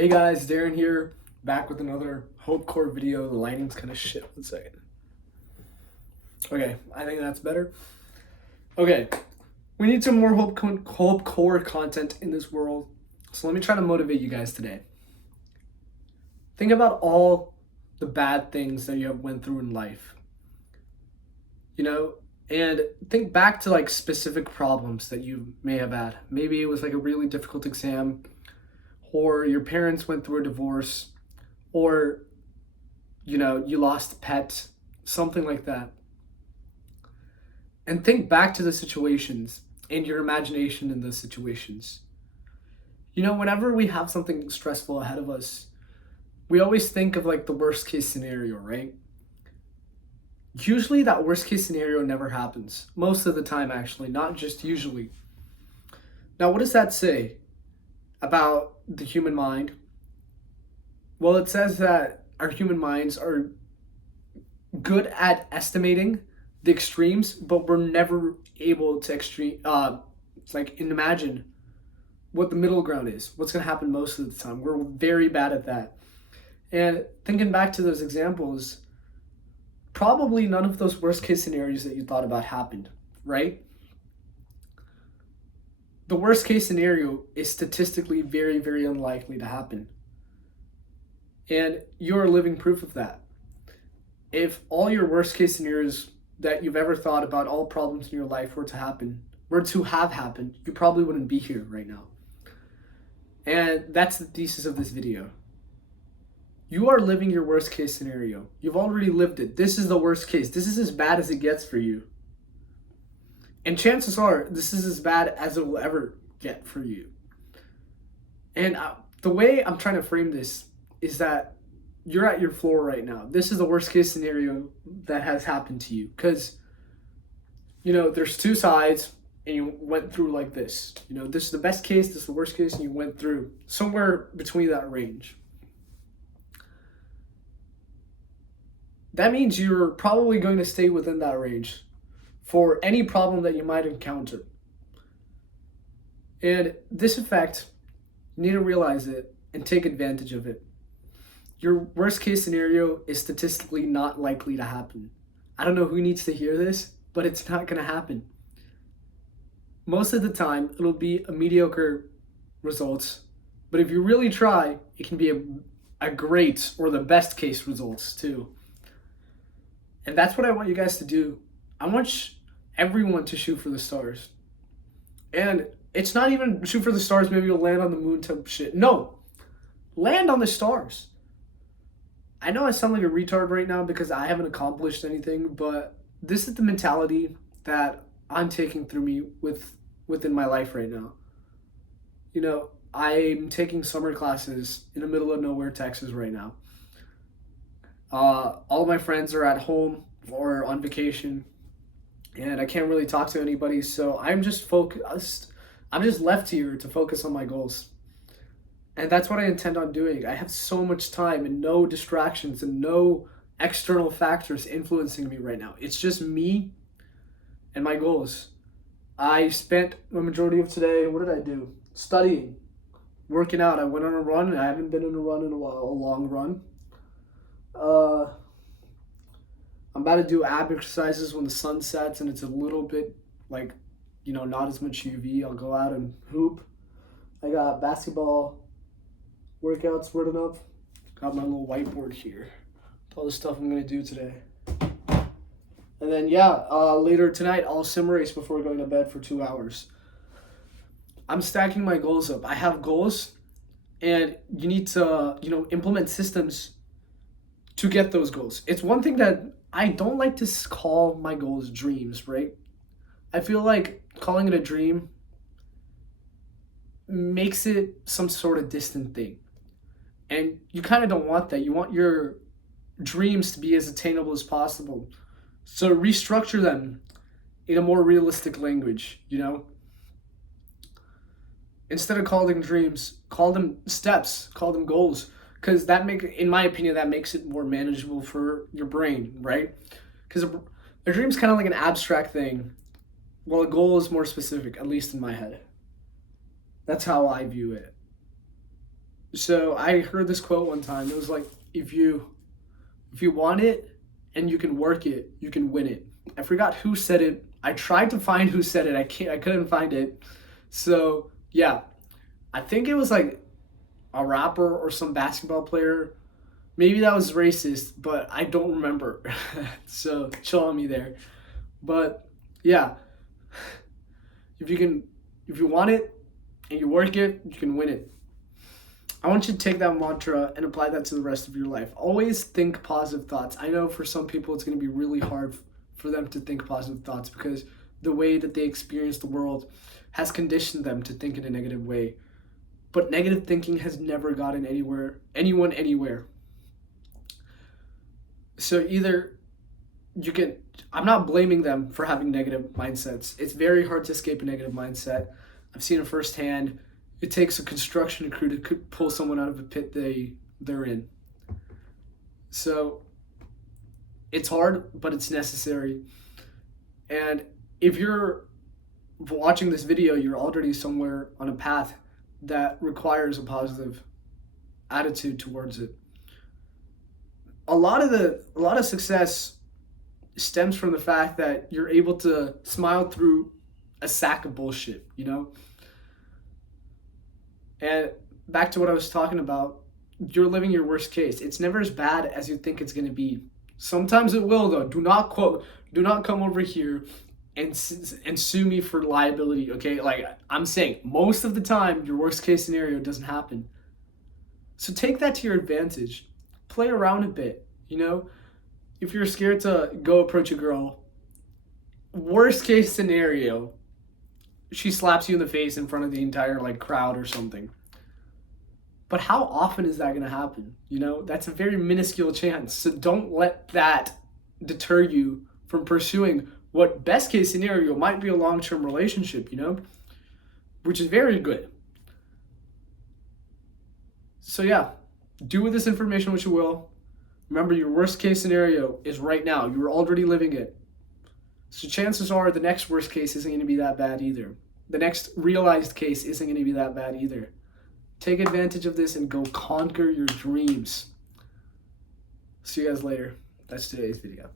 Hey guys, Darren here, back with another Hope Core video. The lighting's kind of shit. 1 second. Okay, I think that's better. Okay, we need some more Hope Core content in this world. So let me try to motivate you guys today. Think about all the bad things that you have went through in life. And think back to like specific problems that you may have had. Maybe it was like a really difficult exam, or your parents went through a divorce, or you lost a pet, something like that. And think back to the situations and your imagination in those situations. Whenever we have something stressful ahead of us, we always think of like the worst case scenario, right? Usually that worst case scenario never happens. Most of the time, actually, not just usually. Now, what does that say about the human mind? Well, it says that our human minds are good at estimating the extremes, but we're never able to imagine what the middle ground is. What's going to happen most of the time? We're very bad at that. And thinking back to those examples, probably none of those worst case scenarios that you thought about happened, right? The worst case scenario is statistically very, very unlikely to happen. And you're living proof of that. If all your worst case scenarios that you've ever thought about, all problems in your life were to have happened, you probably wouldn't be here right now. And that's the thesis of this video. You are living your worst case scenario. You've already lived it. This is the worst case. This is as bad as it gets for you. And chances are, this is as bad as it will ever get for you. And the way I'm trying to frame this is that you're at your floor right now. This is the worst case scenario that has happened to you. Because, there's two sides, and you went through like this. This is the best case, this is the worst case, and you went through somewhere between that range. That means you're probably going to stay within that range for any problem that you might encounter. And this effect, you need to realize it and take advantage of it. Your worst case scenario is statistically not likely to happen. I don't know who needs to hear this, but it's not going to happen. Most of the time, it'll be a mediocre results. But if you really try, it can be a great or the best case results too. And that's what I want you guys to do. I want everyone to shoot for the stars. And it's not even shoot for the stars, maybe you'll land on the moon type shit. No, land on the stars. I know I sound like a retard right now because I haven't accomplished anything, but this is the mentality that I'm taking through me within my life right now. I'm taking summer classes in the middle of nowhere, Texas right now. All of my friends are at home or on vacation, and I can't really talk to anybody, so I'm just focused. I'm just left here to focus on my goals. And that's what I intend on doing. I have so much time and no distractions and no external factors influencing me right now. It's just me and my goals. I spent the majority of today, what did I do? Studying, working out. I went on a run. I haven't been on a run in a while, a long run. I'm about to do ab exercises when the sun sets and it's a little bit not as much UV. I'll go out and hoop. I got basketball workouts written up. Got my little whiteboard here. All the stuff I'm gonna do today. And then later tonight I'll sim race before going to bed for 2 hours. I'm stacking my goals up. I have goals, and you need to implement systems to get those goals. It's one thing that I don't like to call my goals dreams, right? I feel like calling it a dream makes it some sort of distant thing. And you kind of don't want that. You want your dreams to be as attainable as possible. So restructure them in a more realistic language, Instead of calling them dreams, call them steps, call them goals. Because in my opinion, that makes it more manageable for your brain, right? Because a dream is kind of like an abstract thing, while a goal is more specific, at least in my head. That's how I view it. So I heard this quote one time. It was like, if you want it and you can work it, you can win it. I forgot who said it. I tried to find who said it. I couldn't find it. So yeah, I think it was like a rapper or some basketball player. Maybe that was racist, but I don't remember. So chill on me there. But yeah, if you can, if you want it and you work it, you can win it. I want you to take that mantra and apply that to the rest of your life. Always think positive thoughts. I know for some people it's going to be really hard for them to think positive thoughts because the way that they experience the world has conditioned them to think in a negative way. But negative thinking has never gotten anyone anywhere. So either you can, I'm not blaming them for having negative mindsets. It's very hard to escape a negative mindset. I've seen it firsthand. It takes a construction crew to pull someone out of a pit they're in. So it's hard, but it's necessary. And if you're watching this video, you're already somewhere on a path that requires a positive attitude towards it. A lot of success stems from the fact that you're able to smile through a sack of bullshit, you know? And back to what I was talking about, you're living your worst case. It's never as bad as you think it's going to be. Sometimes it will though. Do not come over here and sue me for liability, okay? Like I'm saying, most of the time your worst case scenario doesn't happen. So take that to your advantage. Play around a bit, you know? If you're scared to go approach a girl, worst case scenario, she slaps you in the face in front of the entire like crowd or something. But how often is that going to happen? You know, that's a very minuscule chance. So don't let that deter you from pursuing what best case scenario might be a long-term relationship, you know, which is very good. So yeah, do with this information what you will. Remember, your worst case scenario is right now. You're already living it. So chances are the next worst case isn't going to be that bad either. The next realized case isn't going to be that bad either. Take advantage of this and go conquer your dreams. See you guys later. That's today's video.